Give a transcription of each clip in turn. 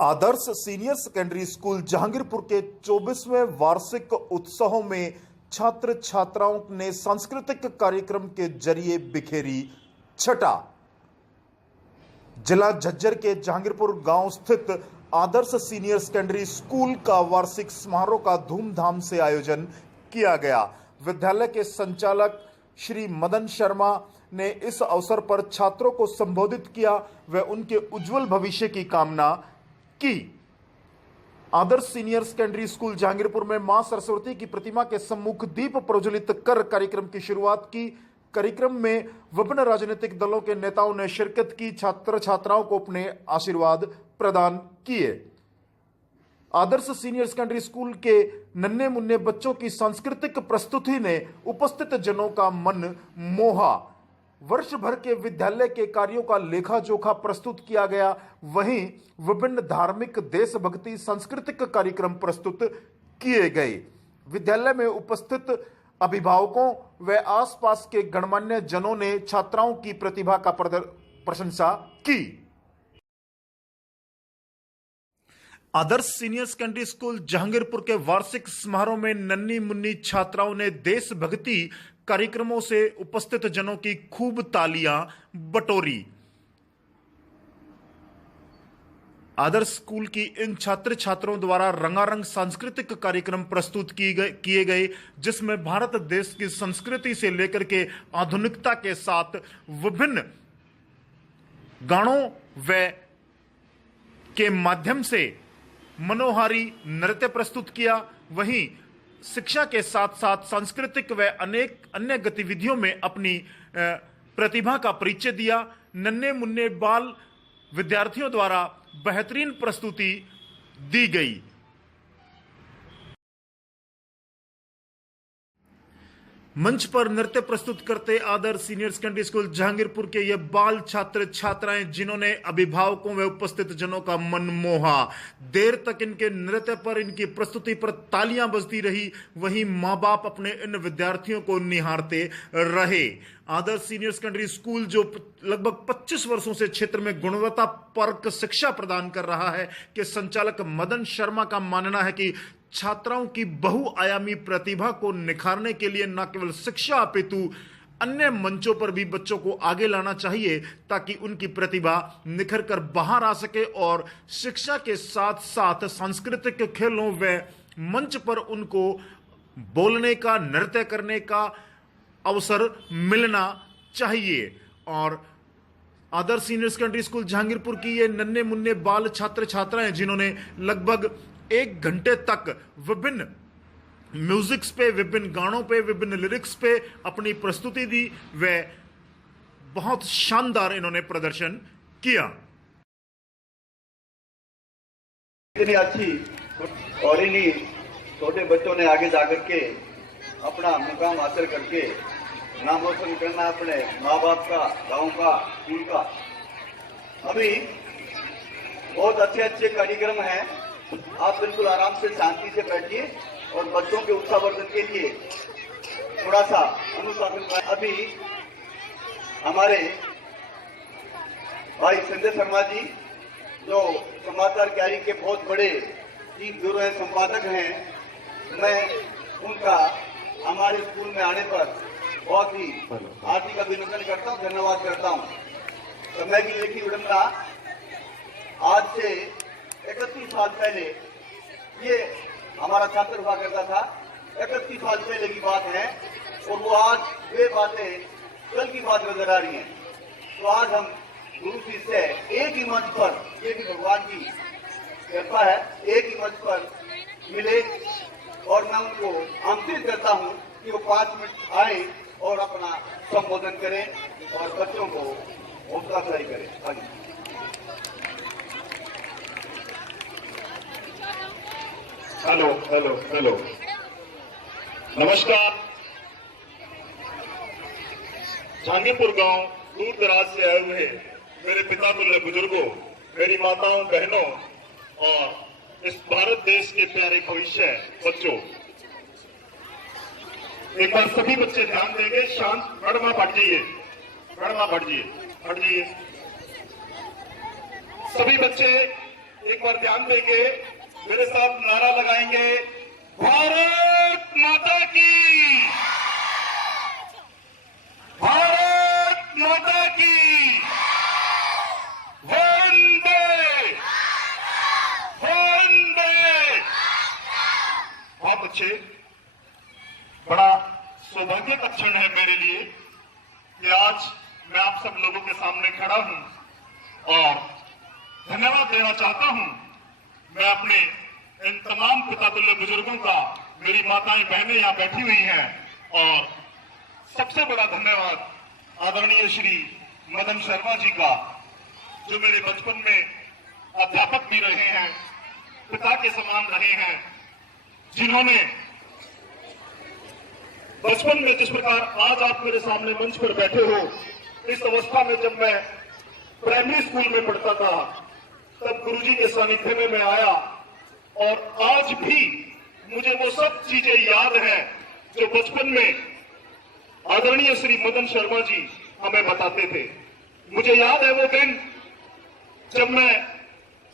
आदर्श senior secondary school Jahangirpur के 24वें वार्षिक उत्सवों में छात्र छात्राओं ने सांस्कृतिक कार्यक्रम के जरिए बिखेरी छटा। जिला झज्जर के जहांगीरपुर गांव स्थित आदर्श सीनियर सेकेंडरी स्कूल का वार्षिक समारोह का धूमधाम से आयोजन किया गया। विद्यालय के संचालक श्री मदन शर्मा ने इस अवसर पर छात्रों को संबोधित किया व उनके उज्जवल भविष्य की कामना की। आदर्श सीनियर सेकेंडरी स्कूल जहांगीरपुर में मां सरस्वती की प्रतिमा के सम्मुख दीप प्रज्वलित कर कार्यक्रम की शुरुआत की। कार्यक्रम में विभिन्न राजनीतिक दलों के नेताओं ने शिरकत की। छात्र छात्राओं को अपने आशीर्वाद प्रदान किए। आदर्श सीनियर सेकेंडरी स्कूल के नन्हे मुन्ने बच्चों की सांस्कृतिक प्रस्तुति ने उपस्थित जनों का मन मोहा। वर्ष भर के विद्यालय के कार्यों का लेखा जोखा प्रस्तुत किया गया। वहीं विभिन्न धार्मिक, देशभक्ति, सांस्कृतिक कार्यक्रम प्रस्तुत किए गए। विद्यालय में उपस्थित अभिभावकों व आसपास के गणमान्य जनों ने छात्राओं की प्रतिभा का प्रशंसा की। आदर्श सीनियर सेकेंडरी स्कूल जहांगीरपुर के वार्षिक समारोह में नन्ही मुन्नी छात्राओं ने देशभक्ति कार्यक्रमों से उपस्थित जनों की खूब तालियां बटोरी। आदर्श स्कूल की इन छात्र छात्रों द्वारा रंगारंग सांस्कृतिक कार्यक्रम प्रस्तुत किए गए, जिसमें भारत देश की संस्कृति से लेकर के आधुनिकता के साथ विभिन्न गानों व के माध्यम से मनोहारी नृत्य प्रस्तुत किया। वहीं शिक्षा के साथ साथ सांस्कृतिक व अनेक अन्य गतिविधियों में अपनी प्रतिभा का परिचय दिया। नन्हे मुन्ने बाल विद्यार्थियों द्वारा बेहतरीन प्रस्तुति दी गई। मंच पर नृत्य प्रस्तुत करते आदर्श सीनियर सेकेंडरी स्कूल जहांगीरपुर के ये बाल छात्र छात्राएं, जिन्होंने अभिभावकों व उपस्थित जनों का मन मोहा। देर तक इनके नृत्य पर, इनकी प्रस्तुति पर तालियां बजती रही। वहीं मां बाप अपने इन विद्यार्थियों को निहारते रहे। आदर्श सीनियर सेकेंडरी स्कूल जो लगभग 25 वर्षों से क्षेत्र में गुणवत्ता परक शिक्षा प्रदान कर रहा है, के संचालक मदन शर्मा का मानना है कि छात्राओं की बहुआयामी प्रतिभा को निखारने के लिए न केवल शिक्षा अपितु अन्य मंचों पर भी बच्चों को आगे लाना चाहिए, ताकि उनकी प्रतिभा निखर कर बाहर आ सके और शिक्षा के साथ साथ सांस्कृतिक खेलों व मंच पर उनको बोलने का, नृत्य करने का अवसर मिलना चाहिए। और आदर्श सीनियर सेकेंडरी स्कूल जहांगीरपुर की ये नन्हे मुन्ने बाल छात्र छात्राएं, जिन्होंने लगभग 1 घंटे तक विभिन्न म्यूजिक्स पे, विभिन्न गानों पे, विभिन्न लिरिक्स पे अपनी प्रस्तुति दी व बहुत शानदार इन्होंने प्रदर्शन किया। इतनी अच्छी और इन्हीं छोटे बच्चों ने आगे जाकर के अपना मुकाम हासिल करके नाम रोशन करना अपने माँ बाप का, गांव का, स्कूल का। अभी बहुत अच्छे कार्यक्रम हैं। आप बिल्कुल आराम से शांति से बैठिए और बच्चों के उत्साहवर्धन के लिए थोड़ा सा अनुशासन। अभी हमारे भाई संजय शर्मा जी, जो समाचार क्यारी के बहुत बड़े चीफ ब्यूरो संपादक हैं, मैं उनका हमारे स्कूल में आने पर बहुत ही हार्दिक अभिनंदन करता हूँ, धन्यवाद करता हूँ। समय की देखी विडंबना, आज से 31 साल पहले ये हमारा छात्र हुआ करता था। 31 साल पहले की बात है और वो आज वे बातें कल की बात नजर आ रही हैं। तो आज हम गुरु शिष्य एक ही मंच पर, ये भी भगवान की कृपा है, एक ही मंच पर मिले और मैं उनको आमंत्रित करता हूँ कि वो 5 मिनट आए और अपना संबोधन करें और बच्चों को हौसला अफजाई करें। हेलो हेलो हेलो, नमस्कार। जहांगीरपुर गांव दूर दराज से आए हुए मेरे पिता तुल्य बुजुर्गों, मेरी माताओं, बहनों और इस भारत देश के प्यारे भविष्य बच्चों, एक बार सभी बच्चे ध्यान देंगे। शांत, मैडम आप हट जाइए, मैडम आप हट जाइए, हट जाइए। सभी बच्चे एक बार ध्यान देंगे, मेरे साथ नारा लगाएंगे, भारत माता की, भारत माता की, वंदे, वंदे। बहुत अच्छे। बड़ा सौभाग्य का क्षण है मेरे लिए कि आज मैं आप सब लोगों के सामने खड़ा हूं और धन्यवाद देना चाहता हूं मैं अपने इन तमाम पितातुल्य बुजुर्गों का। मेरी माताएं बहनें यहां बैठी हुई हैं और सबसे बड़ा धन्यवाद आदरणीय श्री मदन शर्मा जी का, जो मेरे बचपन में अध्यापक भी रहे हैं, पिता के समान रहे हैं, जिन्होंने बचपन में जिस प्रकार आज आप मेरे सामने मंच पर बैठे हो, इस अवस्था में जब मैं प्राइमरी स्कूल में पढ़ता था तब गुरुजी के सानिध्य में मैं आया और आज भी मुझे वो सब चीजें याद हैं जो बचपन में आदरणीय श्री मदन शर्मा जी हमें बताते थे। मुझे याद है वो दिन जब मैं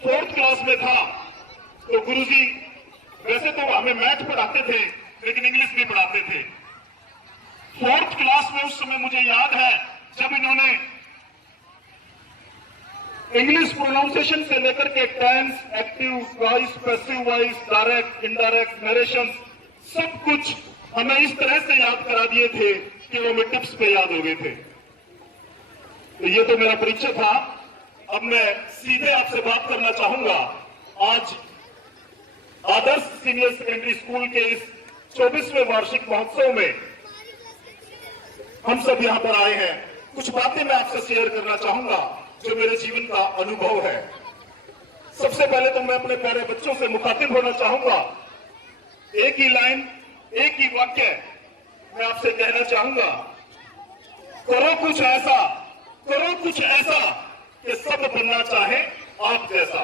4th क्लास में था तो गुरुजी वैसे तो हमें मैथ पढ़ाते थे लेकिन इंग्लिश भी पढ़ाते थे। 4th क्लास में उस समय मुझे याद है जब इन्होंने इंग्लिश प्रोनाउंसिएशन से लेकर के tense, active voice, passive voice, direct, indirect, narration, सब कुछ हमें इस तरह से याद करा दिए थे कि वो हमें टिप्स पे याद हो गए थे। तो ये तो मेरा परिचय था। अब मैं सीधे आपसे बात करना चाहूंगा। आज आदर्श सीनियर सेकेंडरी स्कूल के इस 24वें वार्षिक महोत्सव में हम सब यहां पर आए हैं। कुछ बातें मैं आपसे शेयर करना चाहूंगा जो मेरे जीवन का अनुभव है। सबसे पहले तो मैं अपने प्यारे बच्चों से मुखातिब होना चाहूंगा। एक ही लाइन, एक ही वाक्य मैं आपसे कहना चाहूंगा, करो कुछ ऐसा, करो कुछ ऐसा कि सब बनना चाहे आप जैसा।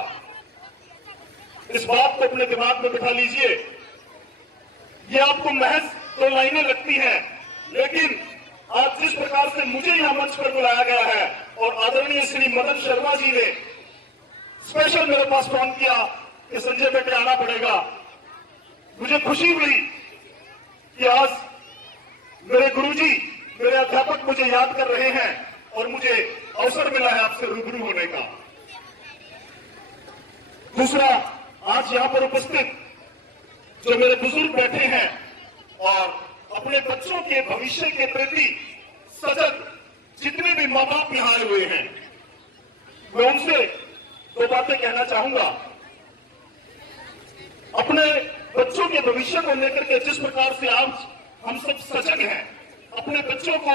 इस बात को अपने दिमाग में बिठा लीजिए। ये आपको महज 2 लाइनें लगती हैं, लेकिन आज जिस प्रकार से मुझे यहां मंच पर बुलाया गया है और आदरणीय श्री मदन शर्मा जी ने स्पेशल मेरे पास फोन किया कि संजय बेटे आना पड़ेगा, मुझे खुशी हुई कि आज मेरे गुरुजी, मेरे अध्यापक मुझे याद कर रहे हैं और मुझे अवसर मिला है आपसे रूबरू होने का। दूसरा, आज यहां पर उपस्थित जो मेरे बुजुर्ग बैठे हैं और अपने बच्चों के भविष्य के प्रति सजग जितने भी मां बाप यहां आए हुए हैं, मैं उनसे 2 बातें कहना चाहूंगा। अपने बच्चों के भविष्य को लेकर के जिस प्रकार से आज हम सब सजग हैं, अपने बच्चों को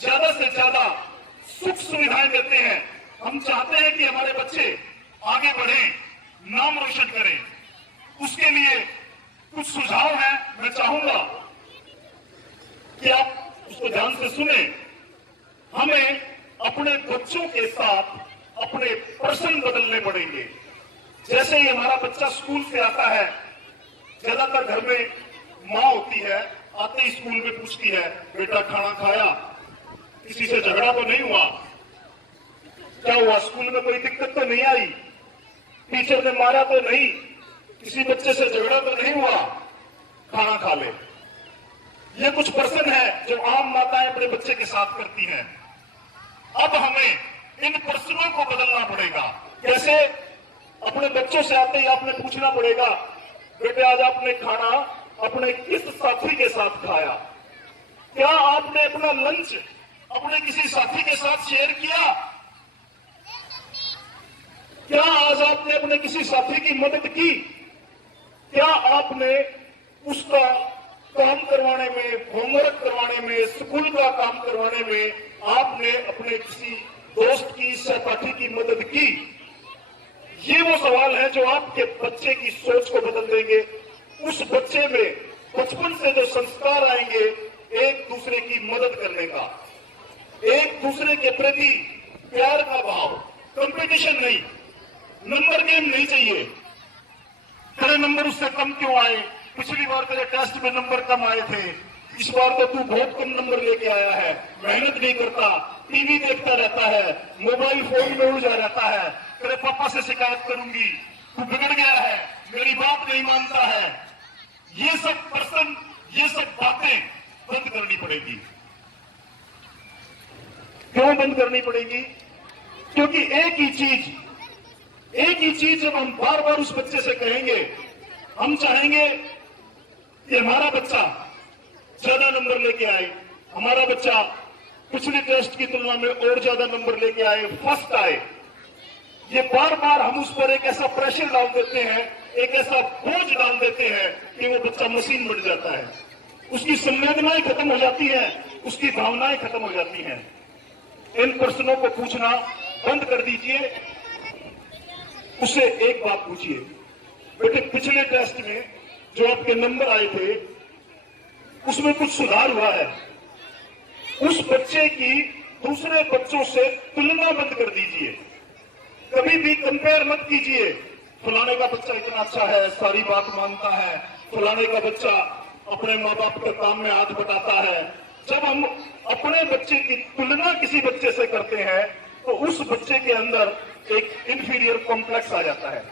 ज्यादा से ज्यादा सुख सुविधाएं देते हैं। हम चाहते हैं कि हमारे बच्चे आगे बढ़ें, नाम रोशन करें। उसके लिए कुछ सुझाव हैं, मैं चाहूंगा कि आप उसको ध्यान से सुने। हमें अपने बच्चों के साथ अपने पर्सन बदलने पड़ेंगे। जैसे ही हमारा बच्चा स्कूल से आता है, ज्यादातर घर में माँ होती है, आते ही स्कूल में पूछती है, बेटा खाना खाया, किसी से झगड़ा तो नहीं हुआ, क्या हुआ, स्कूल में कोई दिक्कत तो नहीं आई, टीचर ने मारा तो नहीं, किसी बच्चे से झगड़ा तो नहीं हुआ, खाना खा ले। ये कुछ पर्सन है जो आम माताएं अपने बच्चे के साथ करती हैं। अब हमें इन पर्सनों को बदलना पड़ेगा। कैसे? अपने बच्चों से आते ही आपने पूछना पड़ेगा, बेटे आज आपने खाना अपने किस साथी के साथ खाया? क्या आपने अपना लंच अपने किसी साथी के साथ शेयर किया? क्या आज आपने अपने किसी साथी की मदद की? क्या आपने उसका काम करवाने में, होमवर्क करवाने में, स्कूल का काम करवाने में आपने अपने किसी दोस्त की, सहपाठी की मदद की? ये वो सवाल है जो आपके बच्चे की सोच को बदल देंगे। उस बच्चे में बचपन से जो संस्कार आएंगे, एक दूसरे की मदद करने का, एक दूसरे के प्रति प्यार का भाव, कंपटीशन नहीं, नंबर गेम नहीं चाहिए। तेरे नंबर उससे कम क्यों आए? पिछली बार तेरे टेस्ट में नंबर कम आए थे, इस बार तो तू बहुत कम नंबर लेके आया है, मेहनत नहीं करता, टीवी देखता रहता है, मोबाइल फोन में उलझा रहता है, तेरे पापा से शिकायत करूंगी, तू बिगड़ गया है, मेरी बात नहीं मानता है। ये सब पर्सन, ये सब बातें बंद करनी पड़ेगी। क्यों बंद करनी पड़ेगी? क्योंकि एक ही चीज जब हम बार बार उस बच्चे से कहेंगे, हम चाहेंगे कि हमारा बच्चा ज्यादा नंबर लेके आए, हमारा बच्चा पिछले टेस्ट की तुलना में और ज्यादा नंबर लेके आए, फर्स्ट आए। ये बार बार हम उस पर एक ऐसा प्रेशर डाल देते हैं, एक ऐसा बोझ डाल देते हैं कि वो बच्चा मशीन बन जाता है। उसकी संवेदनाएं खत्म हो जाती हैं, उसकी भावनाएं खत्म हो जाती हैं। इन प्रश्नों को पूछना बंद कर दीजिए। उससे एक बात पूछिए, बेटे पिछले टेस्ट में जो आपके नंबर आए थे उसमें कुछ सुधार हुआ है? उस बच्चे की दूसरे बच्चों से तुलना बंद कर दीजिए। कभी भी कंपेयर मत कीजिए, फलाने का बच्चा इतना अच्छा है, सारी बात मानता है, फलाने का बच्चा अपने माँ बाप के काम में हाथ बटाता है। जब हम अपने बच्चे की तुलना किसी बच्चे से करते हैं तो उस बच्चे के अंदर एक इंफीरियर कॉम्प्लेक्स आ जाता है,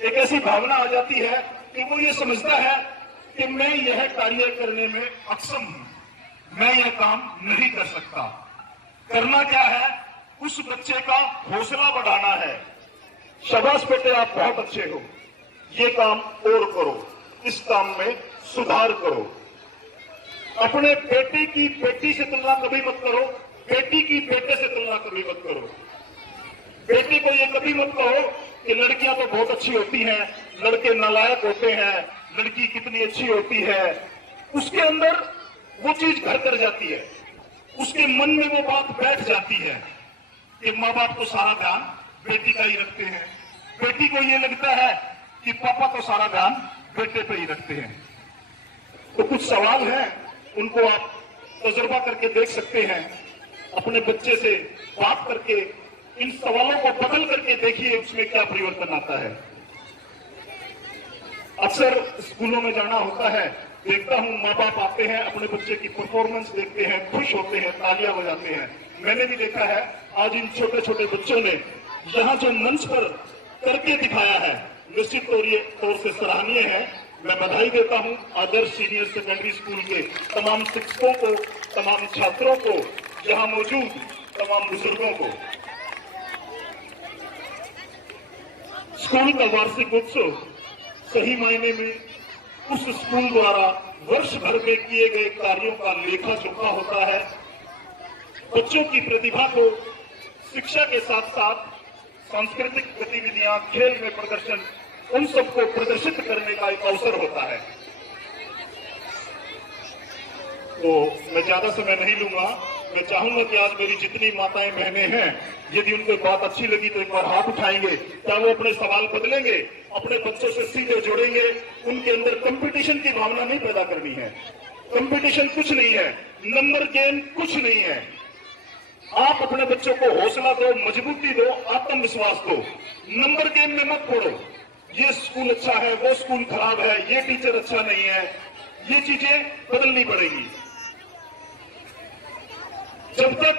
एक ऐसी भावना आ जाती है कि वो ये समझता है कि मैं यह कार्य करने में अक्षम हूं, मैं यह काम नहीं कर सकता। करना क्या है? उस बच्चे का हौसला बढ़ाना है। शाबाश बेटे, आप बहुत अच्छे हो, ये काम और करो, इस काम में सुधार करो। अपने बेटे की बेटी से तुलना कभी मत करो, बेटी की बेटे से तुलना कभी मत करो। बेटी को ये कभी मत कहो कि लड़कियां तो बहुत अच्छी होती हैं, लड़के नालायक होते हैं, लड़की कितनी अच्छी होती है। उसके अंदर वो चीज घर कर जाती है, उसके मन में वो बात बैठ जाती है कि माँ बाप तो सारा ध्यान बेटी का ही रखते हैं। बेटी को ये लगता है कि पापा तो सारा ध्यान बेटे पे ही रखते हैं। तो कुछ सवाल हैं, उनको आप तजुर्बा करके देख सकते हैं, अपने बच्चे से बात करके इन सवालों को बदल करके देखिए उसमें क्या परिवर्तन आता है। अक्सर स्कूलों में जाना होता है, देखता हूं माँ बाप आते हैं, अपने बच्चे की परफॉर्मेंस देखते हैं, खुश होते हैं, तालियां बजाते हैं। मैंने भी देखा है आज इन छोटे छोटे बच्चों ने यहाँ जो मंच पर करके दिखाया है, निश्चित तौर से सराहनीय है। मैं बधाई देता हूं आदर्श सीनियर सेकेंडरी स्कूल के तमाम शिक्षकों को, तमाम छात्रों को, यहाँ मौजूद तमाम बुजुर्गों को। स्कूल का वार्षिक उत्सव सही मायने में उस स्कूल द्वारा वर्ष भर में किए गए कार्यों का लेखा जोखा होता है। बच्चों की प्रतिभा को शिक्षा के साथ साथ सांस्कृतिक गतिविधियां, खेल में प्रदर्शन, उन सबको प्रदर्शित करने का एक अवसर होता है। तो मैं ज्यादा समय नहीं लूंगा। मैं चाहूंगा कि आज मेरी जितनी माताएं बहनें हैं, यदि उनको बात अच्छी लगी तो एक बार हाथ उठाएंगे। क्या वो अपने सवाल बदलेंगे, अपने बच्चों से सीधे जुड़ेंगे? उनके अंदर कंपटीशन की भावना नहीं पैदा करनी है। कंपटीशन कुछ नहीं है, नंबर गेम कुछ नहीं है। आप अपने बच्चों को हौसला दो, मजबूती दो, आत्मविश्वास दो। नंबर गेम में मत पड़ो, ये स्कूल अच्छा है, वो स्कूल खराब है, ये टीचर अच्छा नहीं है। ये चीजें बदलनी पड़ेगी। जब तक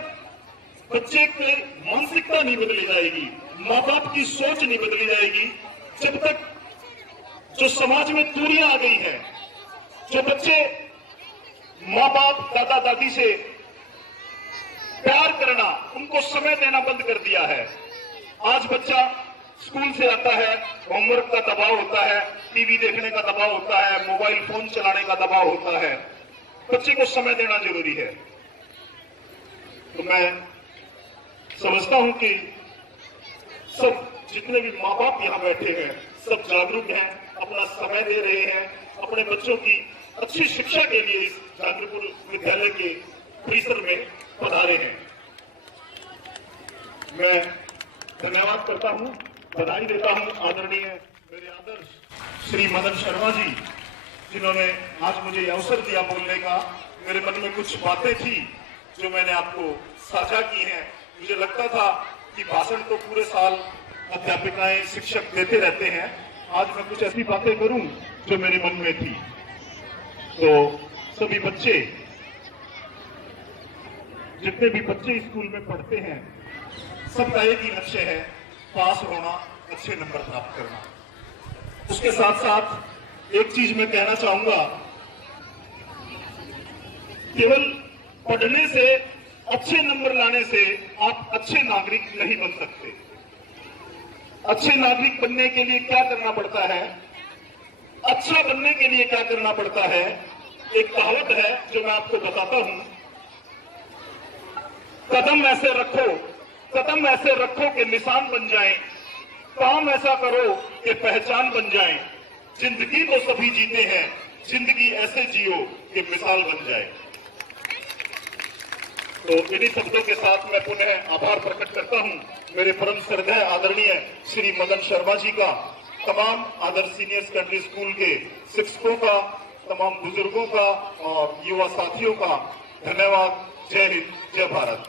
बच्चे की मानसिकता नहीं बदली जाएगी, माँ बाप की सोच नहीं बदली जाएगी, जब तक जो समाज में दूरियां आ गई हैं, जो बच्चे माँ बाप दादा दादी से प्यार करना, उनको समय देना बंद कर दिया है। आज बच्चा स्कूल से आता है, होमवर्क का दबाव होता है, टीवी देखने का दबाव होता है, मोबाइल फोन चलाने का दबाव होता है। बच्चे को समय देना जरूरी है। तो मैं समझता हूं कि सब जितने भी माँ बाप यहाँ बैठे हैं, सब जागरूक हैं, अपना समय दे रहे हैं, अपने बच्चों की अच्छी शिक्षा के लिए इस जागरूकपुर विद्यालय के परिसर में पधारे हैं। मैं धन्यवाद करता हूं, बधाई देता हूं आदरणीय मेरे आदर्श श्री मदन शर्मा जी, जिन्होंने आज मुझे अवसर दिया बोलने का। मेरे मन में कुछ बातें थी जो मैंने आपको साझा की हैं। मुझे लगता था कि भाषण तो पूरे साल अध्यापिकाएं, शिक्षक देते रहते हैं, आज मैं कुछ ऐसी बातें करूं जो मेरे मन में थी। तो सभी बच्चे, जितने भी बच्चे स्कूल में पढ़ते हैं, सबका एक ही लक्ष्य है पास होना, अच्छे नंबर प्राप्त करना। उसके साथ साथ एक चीज मैं कहना चाहूंगा, केवल पढ़ने से, अच्छे नंबर लाने से आप अच्छे नागरिक नहीं बन सकते। अच्छे नागरिक बनने के लिए क्या करना पड़ता है, अच्छा बनने के लिए क्या करना पड़ता है, एक कहावत है जो मैं आपको बताता हूं। कदम ऐसे रखो कि निशान बन जाएं, काम ऐसा करो कि पहचान बन जाएं। जिंदगी तो सभी जीते हैं, जिंदगी ऐसे जियो कि मिसाल बन जाए। तो इन्हीं शब्दों के साथ मैं पुनः आभार प्रकट करता हूं मेरे परम श्रद्धेय आदरणीय श्री मदन शर्मा जी का, तमाम आदर्श सीनियर सेकेंडरी स्कूल के शिक्षकों का, तमाम बुजुर्गों का और युवा साथियों का धन्यवाद। जय हिंद, जय भारत।